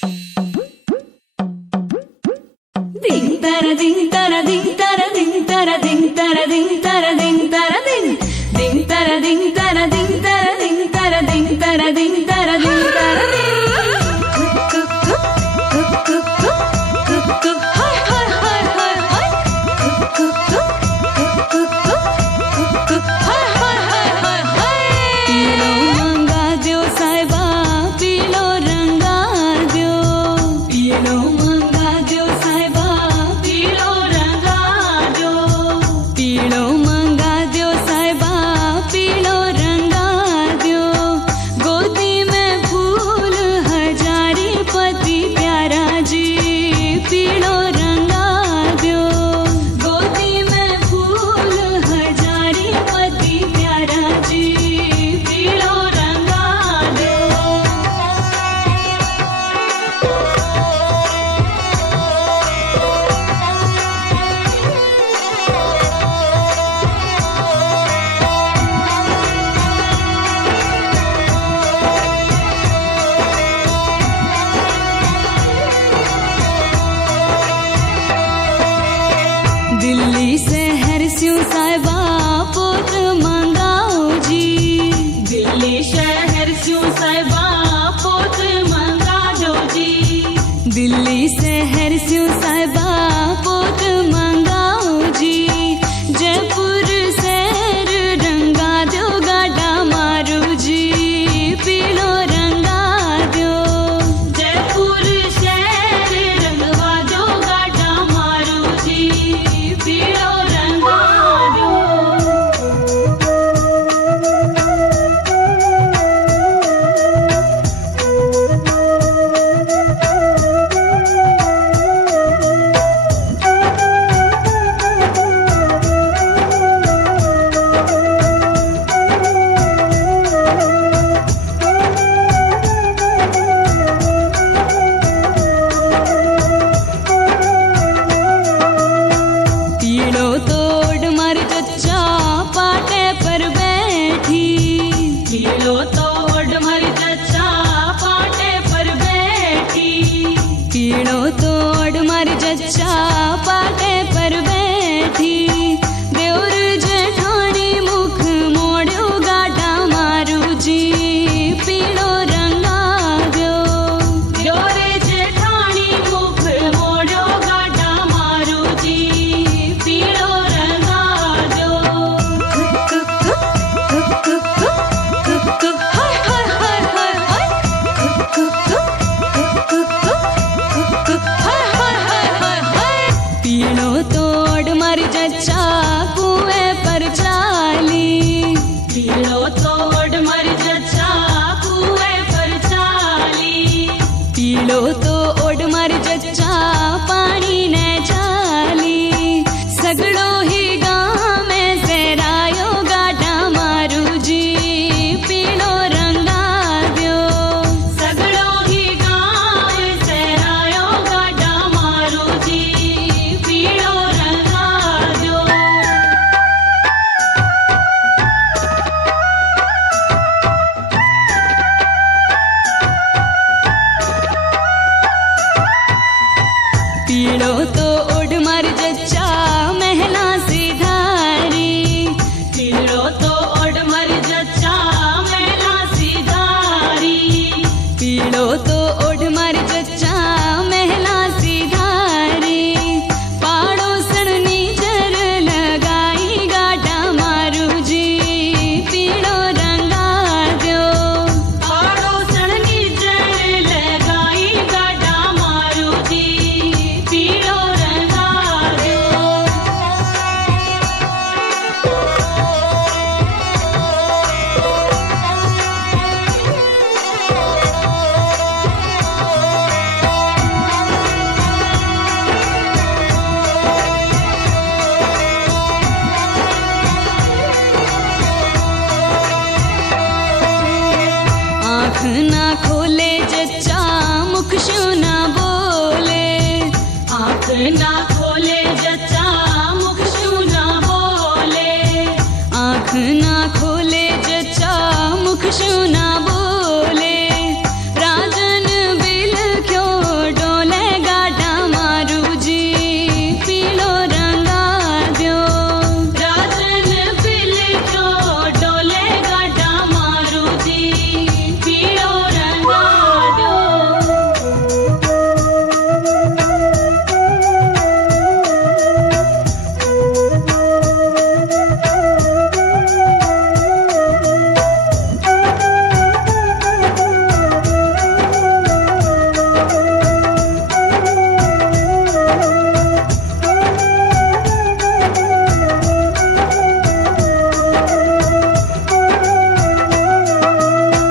Ding tara ding tara ding tara ding tara ding tara ding tara ding tara ding ding tara ding tara ding tara ding tara ding tara ding tara ding tara ding hi hi hi hi hi hi hi hi hi पीलो मंगा दो साहिबा पीलो रंगा दो पीलो मंगा दो साहिबा पीलो रंगा दो पीलो मंगा दो साहिबा पीलो रंगा दो गोदी में फूल हजारी पति प्यारा जी पीलो रंगा दो गोदी में फूल हजारी पति प्यारा जी पीलो रंगा दो दिल्ली शहर स्यू साहिबा पोत मंगाओ जी दिल्ली शहर स्यू साहिबा पोत मंगा दो जी दिल्ली शहर स्यू साहिबा पोत मंगाओ जी जयपुर शहर रंगा दो गाडा मारू जी पीलो रंगा दो जयपुर शहर रंगवा दो गाडा मारू जी पीलो रंगा दो पीलो तोड़ मर चचा पाटे पर बैठी पीलो तोड़ मर चचा पाटे पर बैठी पीलो तोड़ मर चचा पाटे पर बैठी देवर जेठानी मुख मोड़ो गाडा मारू जी पीलो रंगा दो देवर जेठानी मुख मोड़ो गाडा मारू जी पीलो रंगा दो हाय हाय हाय हाय हाय हाय हाय हाय हाय हाय पीलो तोड़ मर जच्चा कुएं पर चाली पीलो तोड़ मर जच्चा कुएं पर चाली पीलो तोड़ मर जच्चा पानी ने चाली सगड़ो ही गाँव में सेरायो गाडा मारू जी पीलो रंगा दो सगड़ो ही गाँव में सेरायो गाडा मारू जी पीलो रंगा दो पीलो तो उड़ मर जच्चा महला सिधारी पीलो तो उड़ मर जच्चा महला सिधारी पीलो तो उड़ मर जच्चा महला सिधारी पाड़ो सड़नी जर लगाई गाडा मारू जी पीलो रंगा दो पाड़ो सड़नी जर लगाई गाडा मारू जी पीलो रंगा दो आँख ना खोले जच्चा मुख शू ना बोले आँख ना